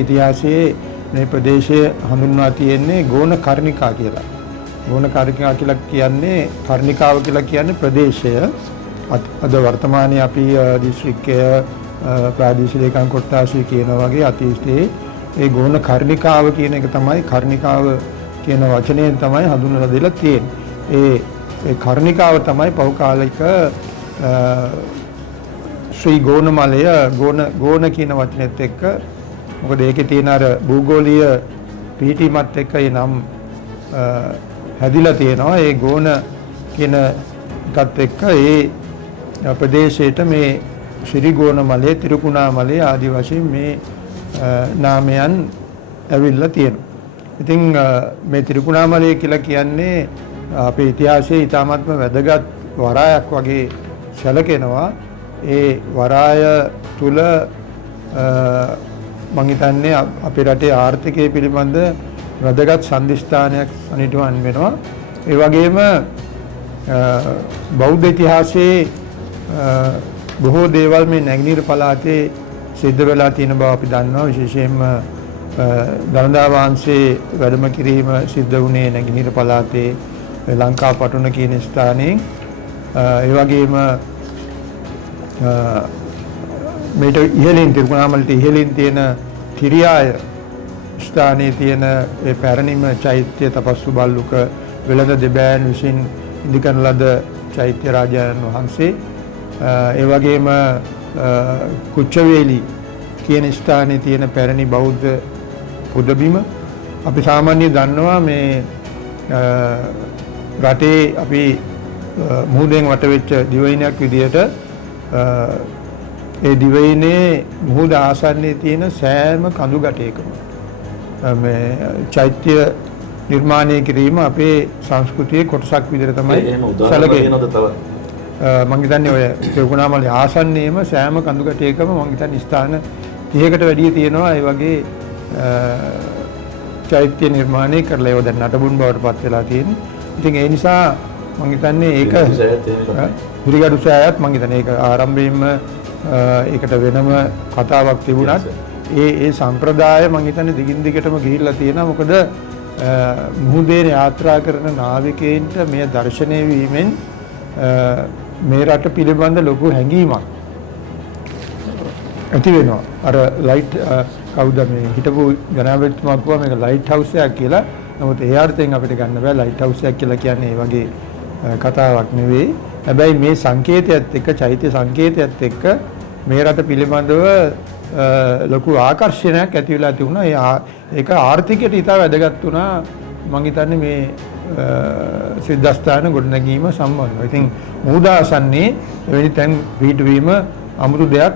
ඉතිහාසයේ මේ ප්‍රදේශය හඳුන්වා තියෙන්නේ ගෝණ කර්ණිකා කියලා. ගෝණ කර්ණිකා කියලා කියන්නේ කර්ණිකාව කියලා කියන්නේ ප්‍රදේශය. අද වර්තමානයේ අපි දිස්ත්‍රික්කය ප්‍රාදේශීය ලේකම් කොට්ටාසය කියන වගේ අතීතයේ ඒ ගෝණ කර්ණිකාව කියන එක තමයි කර්ණිකාව කියන වචනයෙන් තමයි හඳුන්වලා දෙලා තියෙන්නේ. ඒ කර්ණිකාව තමයි පෞකාලික ශ්‍රී ගෝණමලය ගෝණ කියන වචනේත් එක්ක මොකද ඒකේ තියෙන අර භූගෝලීය පිහිටීමත් එක්ක ඒ නම් හැදිලා තියෙනවා. ඒ ගෝණ කියන එකත් එක්ක ඒ ප්‍රදේශයට මේ ශ්‍රී ගෝණමලය, තිරුකුණාමලය ආදී වශයෙන් මේ නාමයන් ඇවිල්ලා තියෙනවා. ඉතින් මේ තිරුකුණාමලය කියලා කියන්නේ අපේ ඉතිහාසයේ ඉතාමත්ම වැදගත් වරායක් වගේ සැලකෙනවා. ඒ වරාය තුල මම හිතන්නේ අපේ රටේ ආර්ථිකය පිළිබඳ වැදගත් සම්දිස්ථානයක් අනිටුවන් වෙනවා. ඒ වගේම බෞද්ධ ඉතිහාසයේ බොහෝ දේවල් මේ නැගෙනහිර පළාතේ සිද්ධ වෙලා තියෙන බව අපි දන්නවා. විශේෂයෙන්ම දළදා වහන්සේ වැඩම කිරීම සිද්ධ වුණේ නැගෙනහිර පළාතේ ලංකා පටුන කියන ස්ථානයේ. ඒ වගේම මේට ඉහළින් තිරුකුණාමලට ඉහළින් තියෙන කිරියාය ස්ථානයේ තියෙන ඒ පැරණිම චෛත්‍ය තපස්සු බල්ලුක වෙළඳ දෙබෑන් විසින් ඉදිකරන ලද චෛත්‍ය රාජායන් වහන්සේ. ඒ වගේම කුච්චවේලි කියන ස්ථානයේ තියෙන පැරණි බෞද්ධ පුදබිම. අපි සාමාන්‍යයෙන් දන්නවා මේ රටේ අපි මුහුදෙන් වටවෙච්ච දිවයිනක් විදියට ඒ දිවයිනේ මුහුද ආසන්නයේ තියෙන සෑම කඳු ගැටයකම මේ චෛත්‍ය නිර්මාණය කිරීම අපේ සංස්කෘතියේ කොටසක් විදිහට තමයි සැලකෙන්නේ. මම හිතන්නේ ඔය තිරුකුණාමලේ ආසන්නයේම සෑම කඳු ගැටයකම මම හිතන්නේ ස්ථාන 30කට වැඩිය තියෙනවා. ඒ වගේ චෛත්‍ය නිර්මාණය කරලා ඒව දැන් නටබුන් බවට පත් වෙලා තියෙන්නේ. ඉතින් ඒ නිසා මම හිතන්නේ ඒක හිරිගඩු සෑයත් මම හිතන්නේ ඒක ආරම්භයෙන්ම ඒකට වෙනම කතාවක් තිබුණත් ඒ සම්ප්‍රදාය මම හිතන්නේ දිගින් දිගටම ගිහිල්ලා තියෙනවා. මොකද මුහුදේ යාත්‍රා කරන නාවිකයන්ට මේ දර්ශනය වීමෙන් මේ රට පිළිබඳ ලොකු හැඟීමක් ඇති වෙනවා. අර ලයිට් කවුද මේ හිටපු ජනාධිපතිතුමා කිව්වා මේක ලයිට් හවුස් එකක් කියලා. නමුත් ඒ අර්ථයෙන් අපිට ගන්න බෑ. ලයිට් හවුස් එකක් කියලා කියන්නේ ඒ වගේ කතාවක් නෙවෙයි. හැබැයි මේ සංකේතයත් එක්ක චෛත්‍ය සංකේතයත් එක්ක මේ රට පිළිබඳව ලොකු ආකර්ෂණයක් ඇති වෙලා තිබුණා. ඒක ආර්ථිකයට ඉතා වැදගත් වුණා. මම හිතන්නේ මේ සිද්ධාස්ථාන ගොඩනැගීම සම්බන්ධව. ඉතින් මුහුදාසන්නේ එවැනි තැන් පිහිටවීම අමුතු දෙයක්.